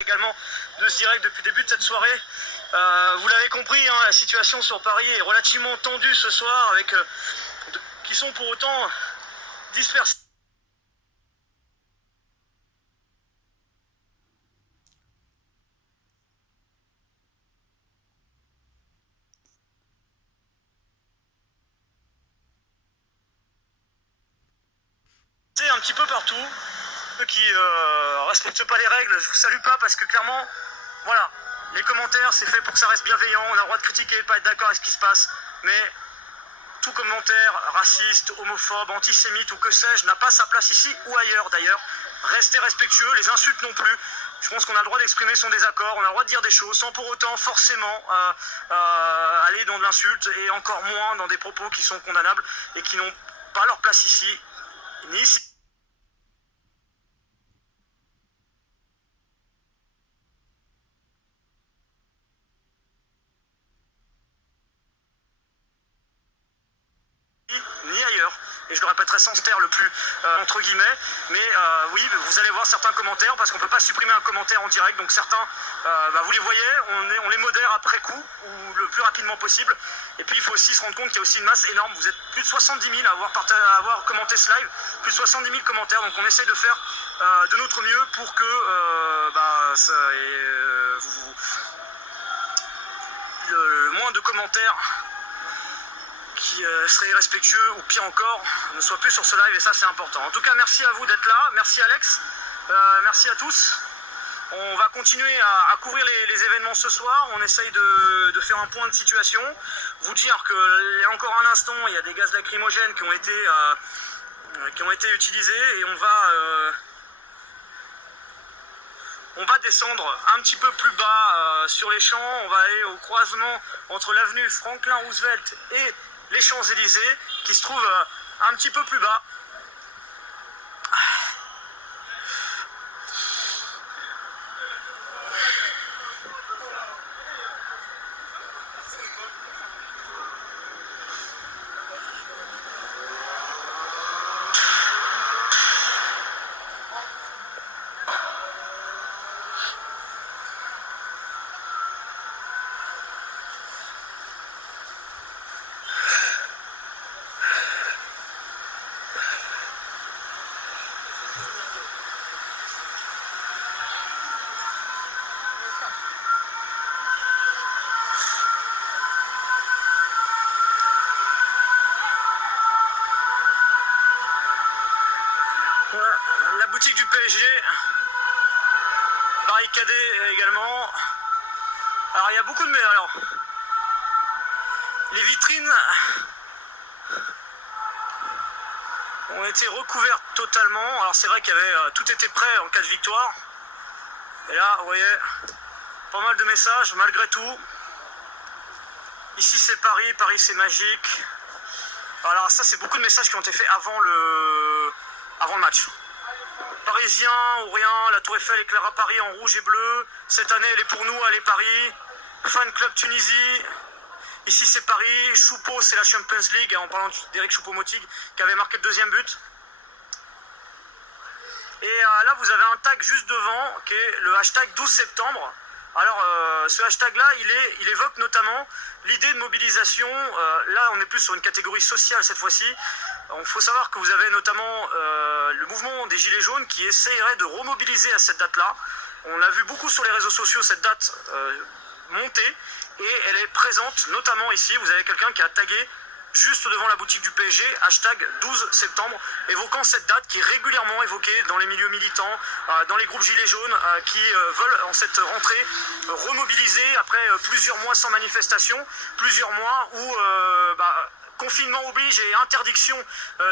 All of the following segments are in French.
également de ce direct depuis le début de cette soirée. Vous l'avez compris, hein, la situation sur Paris est relativement tendue ce soir, avec qui sont pour autant dispersés. Un petit peu partout. Ceux qui respectent pas les règles, je vous salue pas parce que clairement, voilà, les commentaires c'est fait pour que ça reste bienveillant, on a le droit de critiquer, de pas être d'accord avec ce qui se passe, mais tout commentaire raciste, homophobe, antisémite ou que sais-je n'a pas sa place ici ou ailleurs d'ailleurs. Restez respectueux, les insultes non plus. Je pense qu'on a le droit d'exprimer son désaccord, on a le droit de dire des choses sans pour autant forcément aller dans de l'insulte et encore moins dans des propos qui sont condamnables et qui n'ont pas leur place ici, ni ici. Ni ailleurs, et je le répéterai sans se taire le plus entre guillemets, mais oui, vous allez voir certains commentaires parce qu'on ne peut pas supprimer un commentaire en direct, donc certains, vous les voyez, on les modère après coup ou le plus rapidement possible, et puis il faut aussi se rendre compte qu'il y a aussi une masse énorme, vous êtes plus de 70 000 à avoir commenté ce live, plus de 70 000 commentaires, donc on essaye de faire de notre mieux pour que le moins de commentaires qui serait irrespectueux ou pire encore ne soit plus sur ce live, et ça c'est important. En tout cas, merci à vous d'être là, merci Alex, merci à tous. On va continuer à couvrir les événements ce soir, on essaye de faire un point de situation, vous dire qu'il y a encore un instant, il y a des gaz lacrymogènes qui ont été utilisés, et on va descendre un petit peu plus bas sur les champs, on va aller au croisement entre l'avenue Franklin Roosevelt et les Champs-Élysées, qui se trouvent un petit peu plus bas. La boutique du PSG, barricadée également. Alors il y a beaucoup de... Alors, les vitrines ont été recouvertes totalement. Alors c'est vrai qu'il y avait tout était prêt en cas de victoire. Et là, vous voyez, pas mal de messages malgré tout. Ici c'est Paris, Paris c'est magique. Alors ça c'est beaucoup de messages qui ont été faits avant le match. Parisien ou rien, la Tour Eiffel éclaira Paris en rouge et bleu. Cette année elle est pour nous, allez Paris. Fan Club Tunisie. Ici c'est Paris. Choupo c'est la Champions League, en parlant d'Eric Choupo-Moting qui avait marqué le deuxième but. Et là vous avez un tag juste devant qui est le hashtag 12 septembre. Alors ce hashtag là il évoque notamment l'idée de mobilisation. Là on est plus sur une catégorie sociale cette fois-ci. Il faut savoir que vous avez notamment le mouvement des Gilets jaunes qui essaierait de remobiliser à cette date-là. On a vu beaucoup sur les réseaux sociaux cette date monter, et elle est présente notamment ici. Vous avez quelqu'un qui a tagué juste devant la boutique du PSG, hashtag 12 septembre, évoquant cette date qui est régulièrement évoquée dans les milieux militants, dans les groupes Gilets jaunes, qui veulent en cette rentrée remobiliser après plusieurs mois sans manifestation, plusieurs mois où confinement oblige et interdiction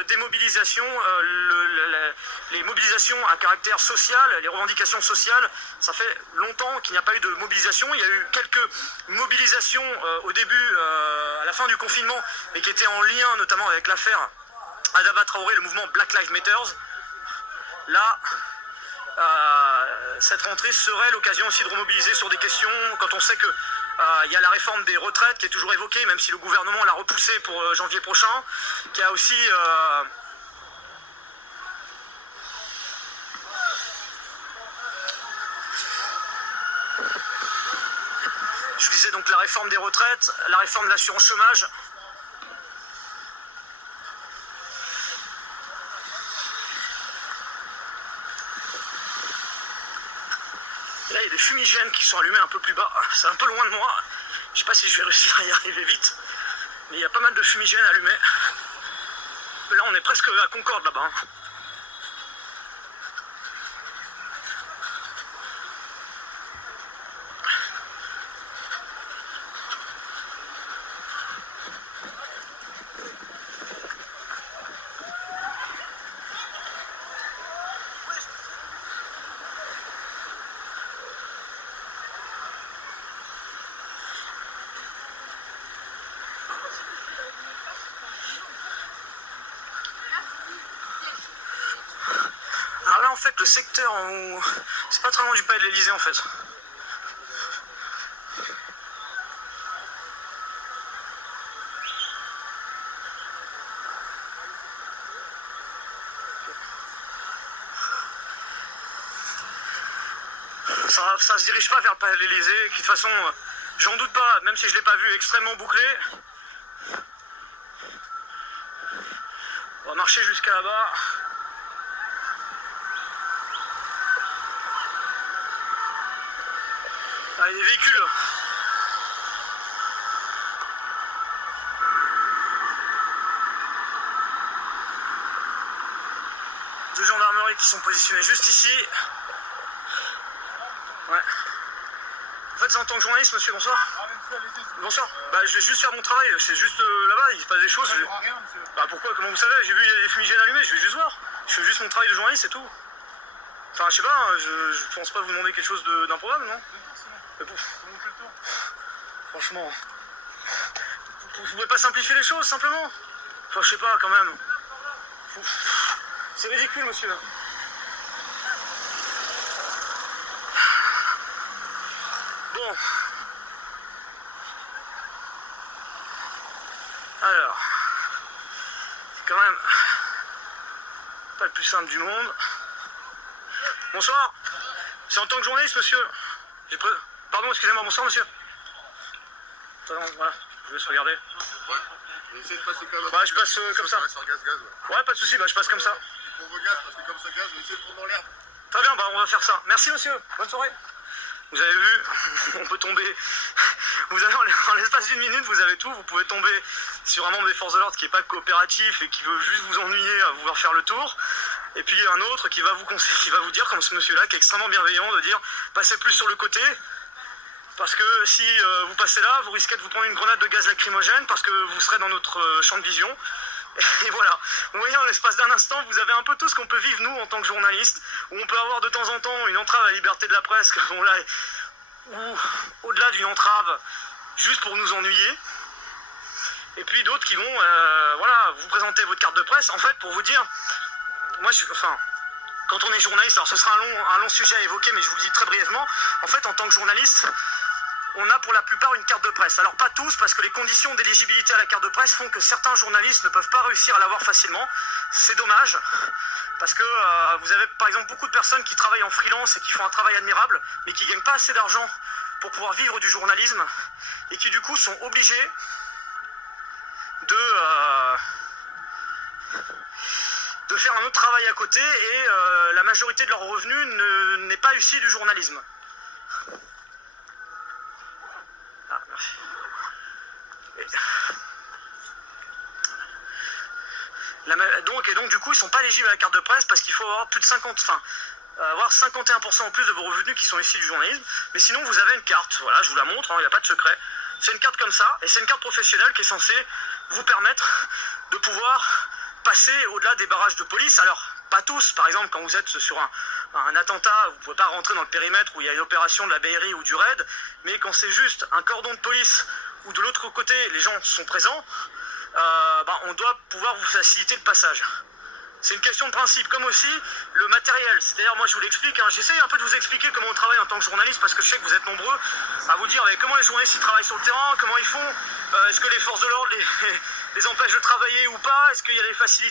des mobilisations, les mobilisations à caractère social, les revendications sociales, ça fait longtemps qu'il n'y a pas eu de mobilisation. Il y a eu quelques mobilisations au début, à la fin du confinement, mais qui étaient en lien notamment avec l'affaire Adama Traoré, le mouvement Black Lives Matter. Là, cette rentrée serait l'occasion aussi de remobiliser sur des questions, quand on sait que il y a la réforme des retraites qui est toujours évoquée, même si le gouvernement l'a repoussée pour janvier prochain, qui a aussi Je disais donc la réforme des retraites, la réforme de l'assurance chômage. Et là, il y a des fumigènes qui sont allumés un peu plus bas. C'est un peu loin de moi. Je sais pas si je vais réussir à y arriver vite. Mais il y a pas mal de fumigènes allumés. Là, on est presque à Concorde, là-bas. Alors là, en fait, le secteur où... C'est pas très loin du palais de l'Elysée, en fait. Ça se dirige pas vers le palais de l'Elysée, qui de toute façon, j'en doute pas, même si je l'ai pas vu extrêmement bouclé. On va marcher jusqu'à là-bas. Ah, il y a des véhicules. Deux gendarmeries qui sont positionnés juste ici. Ouais. En fait, c'est en tant que journaliste, monsieur, bonsoir. Bonsoir. Bah, je vais juste faire mon travail. C'est juste là-bas, il se passe des choses. Bah, pourquoi? Comment vous savez? J'ai vu, il y a des fumigènes allumés, je vais juste voir. Je fais juste mon travail de journaliste, c'est tout. Enfin, je sais pas, hein, je pense pas vous demander quelque chose d'improbable, non? Mais bon. Franchement. Vous pouvez pas simplifier les choses, simplement? Enfin, je sais pas, quand même. C'est ridicule, monsieur. Bon. Alors. C'est quand même pas le plus simple du monde. Bonsoir. C'est en tant que journaliste, monsieur. Pardon, excusez-moi, bonsoir, monsieur. Attends, voilà, je vais se regarder. Ouais. Essayez de passer comme ça. Ouais, je passe comme ça. Ouais, pas de soucis, bah, je passe comme ça. Pour vos gaz, parce que comme ça gaz, je vais essayer de prendre dans l'herbe. Très bien, bah, on va faire ça. Merci, monsieur. Bonne soirée. Vous avez vu, on peut tomber. Vous avez, en l'espace d'une minute, vous avez tout. Vous pouvez tomber sur un membre des forces de l'ordre qui n'est pas coopératif et qui veut juste vous ennuyer à vouloir faire le tour. Et puis un autre qui va vous conseiller, qui va vous dire, comme ce monsieur-là, qui est extrêmement bienveillant, de dire passez plus sur le côté. Parce que si vous passez là, vous risquez de vous prendre une grenade de gaz lacrymogène parce que vous serez dans notre champ de vision. Et voilà, vous voyez, en l'espace d'un instant, vous avez un peu tout ce qu'on peut vivre, nous, en tant que journalistes, où on peut avoir de temps en temps une entrave à la liberté de la presse, ou au-delà d'une entrave, juste pour nous ennuyer. Et puis d'autres qui vont, voilà, vous présenter votre carte de presse, en fait, pour vous dire, moi, quand on est journaliste, alors ce sera un long sujet à évoquer, mais je vous le dis très brièvement, en fait, en tant que journaliste, on a pour la plupart une carte de presse. Alors pas tous, parce que les conditions d'éligibilité à la carte de presse font que certains journalistes ne peuvent pas réussir à l'avoir facilement. C'est dommage, parce que vous avez par exemple beaucoup de personnes qui travaillent en freelance et qui font un travail admirable, mais qui ne gagnent pas assez d'argent pour pouvoir vivre du journalisme, et qui du coup sont obligés de faire un autre travail à côté, et la majorité de leurs revenus n'est pas issue du journalisme. Ah, merci. Donc du coup, ils sont pas éligibles à la carte de presse parce qu'il faut avoir plus de 51% en plus de vos revenus qui sont issus du journalisme. Mais sinon, vous avez une carte. Voilà, je vous la montre, il n'y a pas de secret. C'est une carte comme ça, et c'est une carte professionnelle qui est censée vous permettre de pouvoir passer au-delà des barrages de police. Alors, pas tous, par exemple, quand vous êtes sur un attentat, vous ne pouvez pas rentrer dans le périmètre où il y a une opération de la BRI ou du RAID, mais quand c'est juste un cordon de police où de l'autre côté, les gens sont présents, on doit pouvoir vous faciliter le passage. C'est une question de principe, comme aussi le matériel. C'est-à-dire, moi je vous l'explique, j'essaye un peu de vous expliquer comment on travaille en tant que journaliste, parce que je sais que vous êtes nombreux à vous dire comment les journalistes ils travaillent sur le terrain, comment ils font, est-ce que les forces de l'ordre les empêchent de travailler ou pas, est-ce qu'il y a des facilités